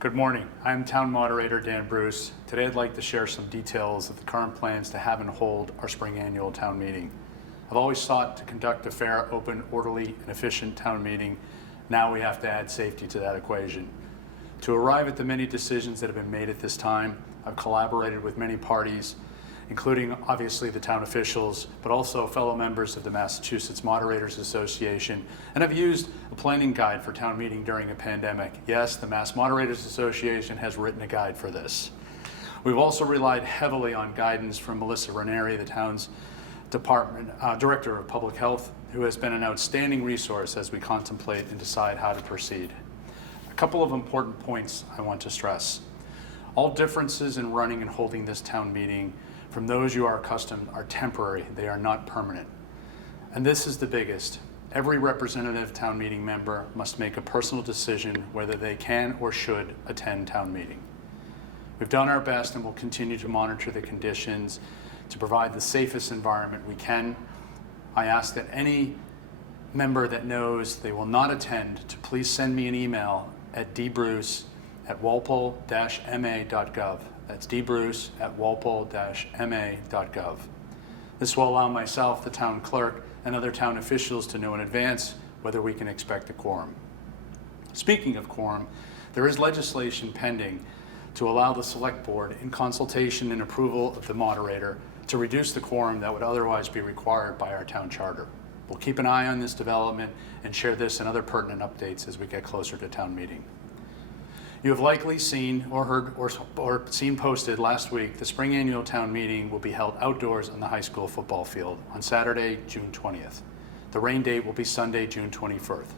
Good morning. I'm Town Moderator Dan Bruce. Today I'd like to share some details of the current plans to have and hold our spring annual town meeting. I've always sought to conduct a fair, open, orderly, and efficient town meeting. Now we have to add safety to that equation. To arrive at the many decisions that have been made at this time, I've collaborated with many parties, including obviously the town officials, but also fellow members of the Massachusetts Moderators Association, and I've used a planning guide for town meeting during a pandemic. Yes, the Mass Moderators Association has written a guide for this. We've also relied heavily on guidance from Melissa Ranieri, the town's Director of Public Health, who has been an outstanding resource as we contemplate and decide how to proceed. A couple of important points I want to stress. All differences in running and holding this town meeting from those you are accustomed are temporary, they are not permanent. And this is the biggest. Every representative town meeting member must make a personal decision whether they can or should attend town meeting. We've done our best and will continue to monitor the conditions to provide the safest environment we can. I ask that any member that knows they will not attend to please send me an email at dbruce@walpole-ma.gov. That's dbruce@walpole-ma.gov. This will allow myself, the town clerk, and other town officials to know in advance whether we can expect a quorum. Speaking of quorum, there is legislation pending to allow the select board, in consultation and approval of the moderator, to reduce the quorum that would otherwise be required by our town charter. We'll keep an eye on this development and share this and other pertinent updates as we get closer to town meeting. You have likely seen or heard or seen posted last week, the spring annual town meeting will be held outdoors on the high school football field on Saturday, June 20th. The rain date will be Sunday, June 21st.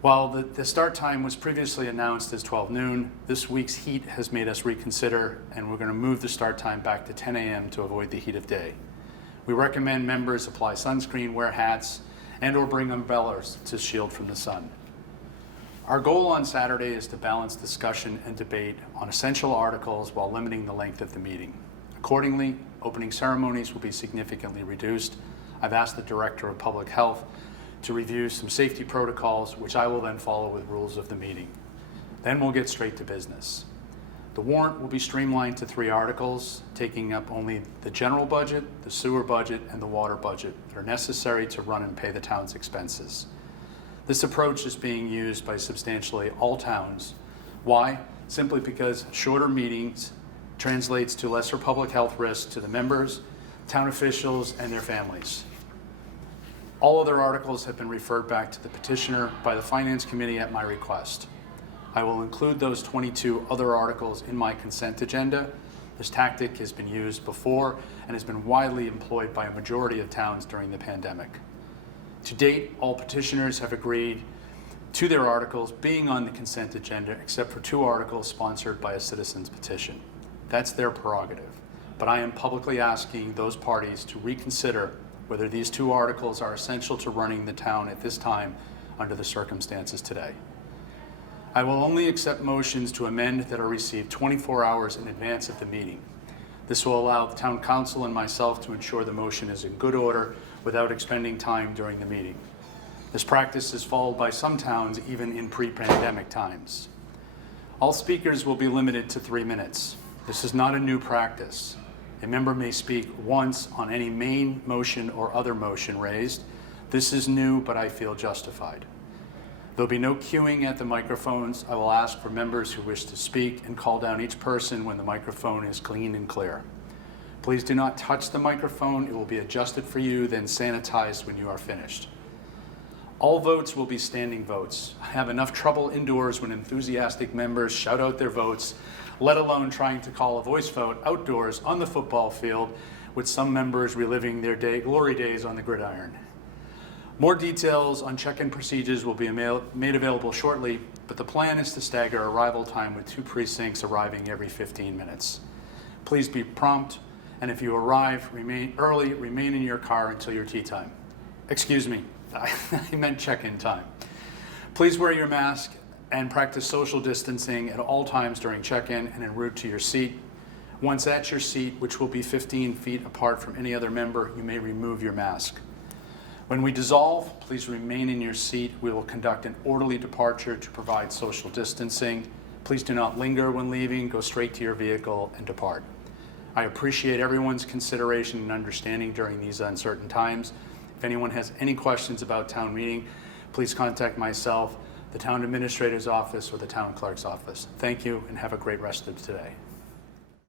While the start time was previously announced as 12 noon, this week's heat has made us reconsider, and we're going to move the start time back to 10 a.m. to avoid the heat of day. We recommend members apply sunscreen, wear hats, and/or bring umbrellas to shield from the sun. Our goal on Saturday is to balance discussion and debate on essential articles while limiting the length of the meeting. Accordingly, opening ceremonies will be significantly reduced. I've asked the Director of Public Health to review some safety protocols, which I will then follow with rules of the meeting. Then we'll get straight to business. The warrant will be streamlined to 3 articles, taking up only the general budget, the sewer budget, and the water budget that are necessary to run and pay the town's expenses. This approach is being used by substantially all towns. Why? Simply because shorter meetings translates to lesser public health risks to the members, town officials, and their families. All other articles have been referred back to the petitioner by the Finance Committee at my request. I will include those 22 other articles in my consent agenda. This tactic has been used before and has been widely employed by a majority of towns during the pandemic. To date, all petitioners have agreed to their articles being on the consent agenda, except for 2 articles sponsored by a citizen's petition. That's their prerogative. But I am publicly asking those parties to reconsider whether these 2 articles are essential to running the town at this time under the circumstances today. I will only accept motions to amend that are received 24 hours in advance of the meeting. This will allow the town council and myself to ensure the motion is in good order without expending time during the meeting. This practice is followed by some towns even in pre-pandemic times. All speakers will be limited to 3 minutes. This is not a new practice. A member may speak once on any main motion or other motion raised. This is new, but I feel justified. There'll be no queuing at the microphones. I will ask for members who wish to speak and call down each person when the microphone is clean and clear. Please do not touch the microphone. It will be adjusted for you, then sanitized when you are finished. All votes will be standing votes. I have enough trouble indoors when enthusiastic members shout out their votes, let alone trying to call a voice vote outdoors on the football field, with some members reliving their glory days on the gridiron. More details on check-in procedures will be made available shortly, but the plan is to stagger arrival time with 2 precincts arriving every 15 minutes. Please be prompt, and if you arrive remain in your car until your tea time. Excuse me, I meant check-in time. Please wear your mask and practice social distancing at all times during check-in and en route to your seat. Once at your seat, which will be 15 feet apart from any other member, you may remove your mask. When we dissolve, please remain in your seat. We will conduct an orderly departure to provide social distancing. Please do not linger when leaving. Go straight to your vehicle and depart. I appreciate everyone's consideration and understanding during these uncertain times. If anyone has any questions about town meeting, please contact myself, the town administrator's office, or the town clerk's office. Thank you and have a great rest of today.